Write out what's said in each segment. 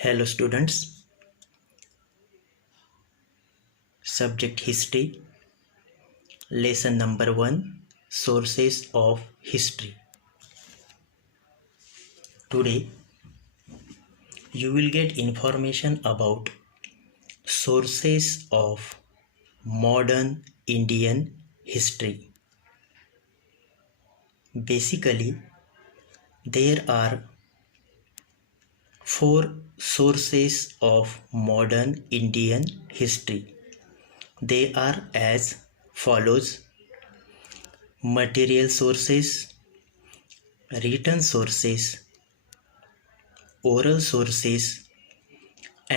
Hello students, subject history, lesson number 1, sources of history. Today you will get information about sources of modern Indian history. Basically, there are 4 sources of modern Indian history. They are as follows: material sources, written sources, oral sources,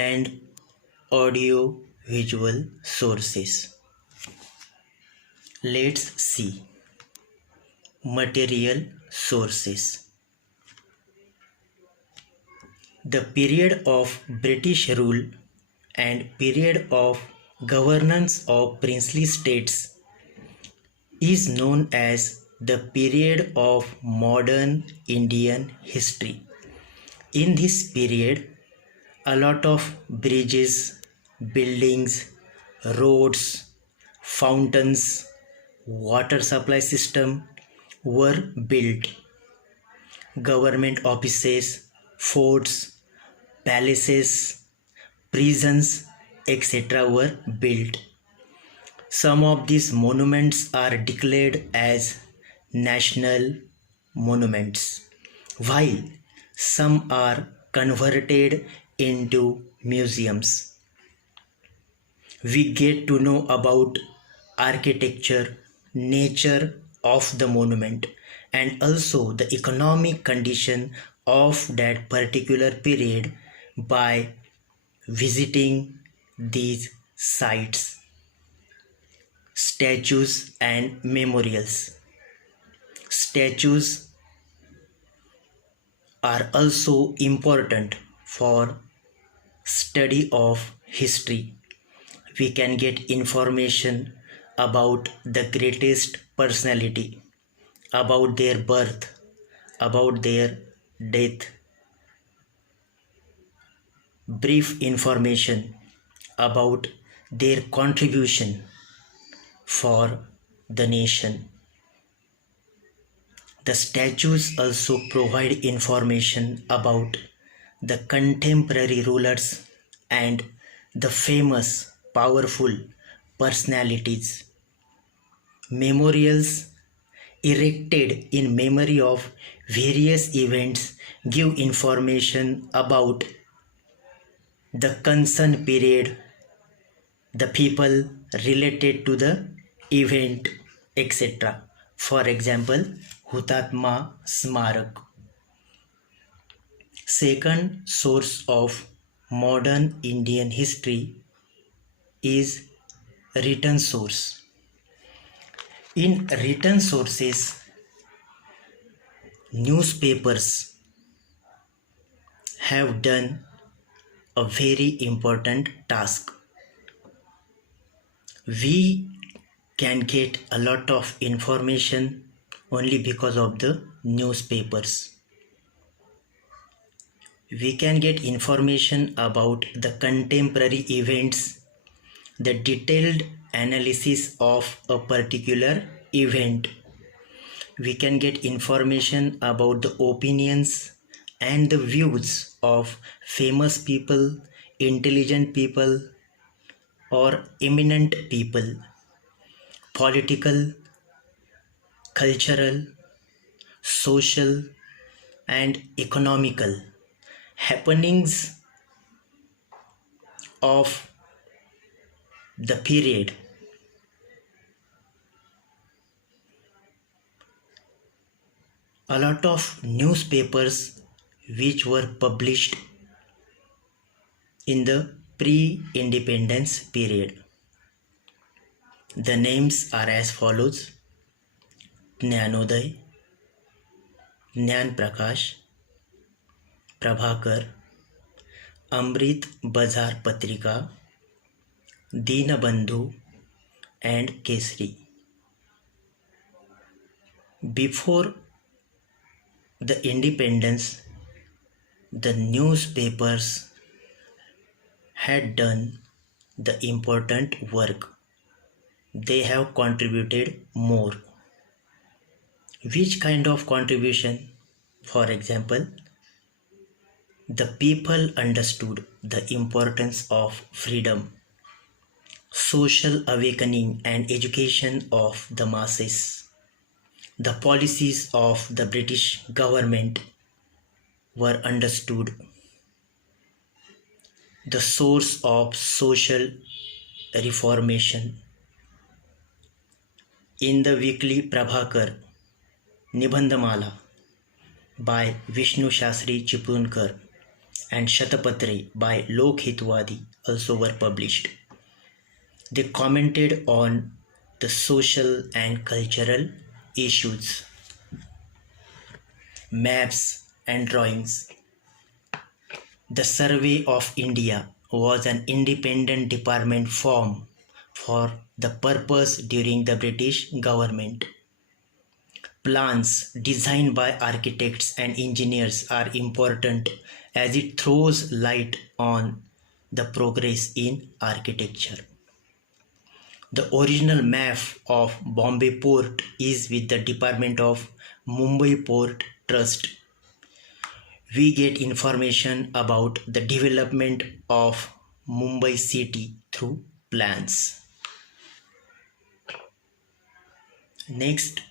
and audio visual sources. Let's see material sources. The period of British rule and period of governance of princely states is known as the period of modern Indian history. In this period, a lot of bridges, buildings, roads, fountains, water supply system were built. Government offices, forts, palaces, prisons, etc. were built. Some of these monuments are declared as national monuments, while some are converted into museums. We get to know about architecture, nature of the monument, and also the economic condition of that particular period by visiting these sites, statues, and memorials. Statues are also important for study of history. We can get information about the greatest personality, about their birth, about their death, brief information about their contribution for the nation. The statues also provide information about the contemporary rulers and the famous, powerful personalities. Memorials erected in memory of various events give information about the concerned period, the people related to the event, etc. For example, Hutatma Smarak. Second source of modern Indian history is written source. In written sources, newspapers have done a very important task. We can get a lot of information only because of the newspapers. We can get information about the contemporary events, the detailed analysis of a particular event. We can get information about the opinions and the views of famous people, intelligent people, or eminent people, political, cultural, social, and economical happenings of the period. A lot of newspapers which were published in the pre-independence period. The names are as follows: Jnanoday, Jnan Prakash, Prabhakar, Amrit Bazar Patrika, Deenabandhu, and Kesri. Before the independence, the newspapers had done the important work. They have contributed more. Which kind of contribution? For example, the people understood the importance of freedom, social awakening, and education of the masses. The policies of the British government were understood. The source of social reformation. In the weekly Prabhakar Nibandhamala by Vishnu Shastri Chipunkar and Shatapatre by Lok Hitwadi also were published. They commented on the social and cultural issues. Maps and drawings. The Survey of India was an independent department formed for the purpose during the British government. Plans designed by architects and engineers are important as it throws light on the progress in architecture. The original map of Bombay Port is with the Department of Mumbai Port Trust. We get information about the development of Mumbai city through plans. Next,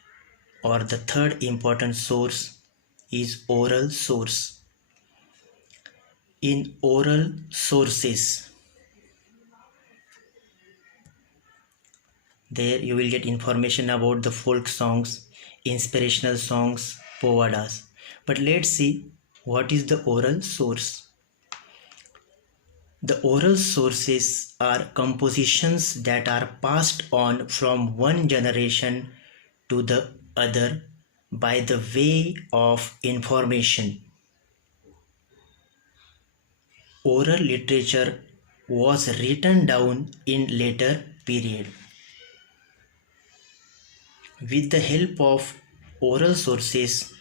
or the third important source is oral source. In oral sources, there you will get information about the folk songs, inspirational songs, povadas. But let's see what is the oral source. The oral sources are compositions that are passed on from one generation to the other by the way of information. Oral literature was written down in later period. With the help of oral sources,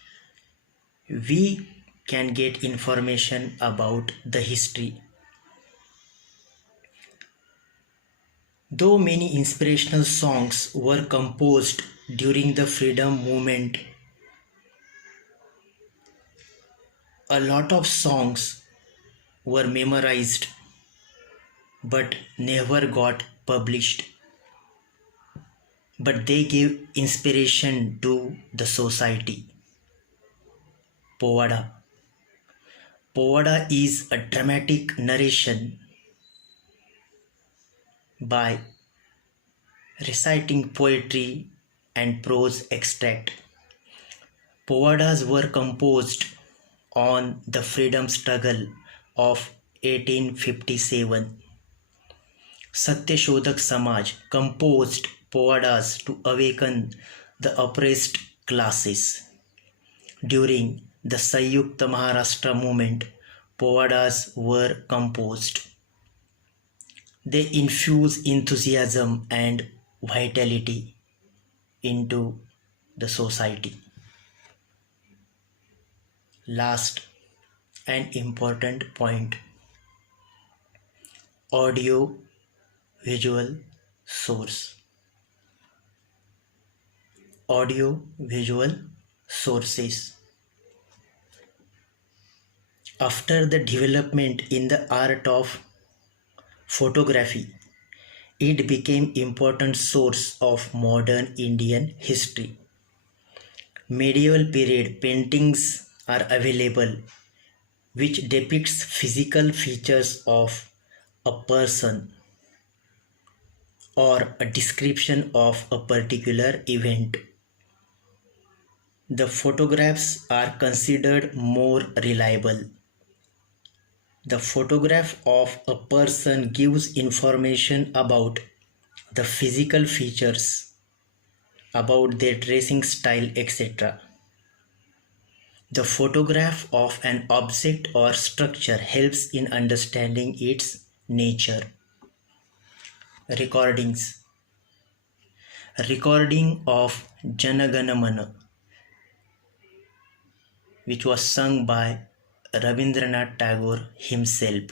we can get information about the history. Though many inspirational songs were composed during the freedom movement, a lot of songs were memorized but never got published. But they gave inspiration to the society. Povada. Povada is a dramatic narration by reciting poetry and prose extract. Povadas were composed on the freedom struggle of 1857. Satyashodhak Samaj composed povadas to awaken the oppressed classes. During the Sanyukta Maharashtra movement, povadas were composed. They infuse enthusiasm and vitality into the society. Last and important point, audio visual source. Audio visual sources. After the development in the art of photography, it became important source of modern Indian history. Medieval period paintings are available which depicts physical features of a person or a description of a particular event. The photographs are considered more reliable. The photograph of a person gives information about the physical features, about their dressing style, etc. The photograph of an object or structure helps in understanding its nature. Recordings. Recording of Jana Gana Mana, which was sung by Rabindranath Tagore himself.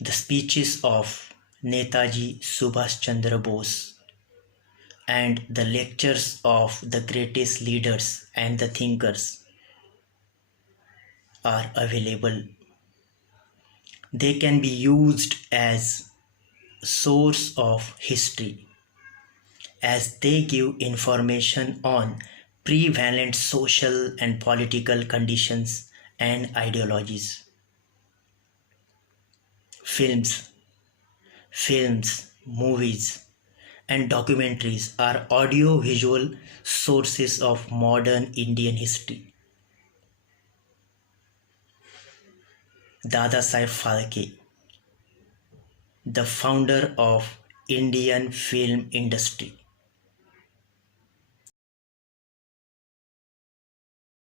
the speeches of Netaji Subhash Chandra Bose, and the lectures of the greatest leaders and the thinkers are available. They can be used as source of history as they give information on prevalent social and political conditions and ideologies. Films, movies, and documentaries are audio-visual sources of modern Indian history. Dada Saif Phalke, the founder of Indian film industry.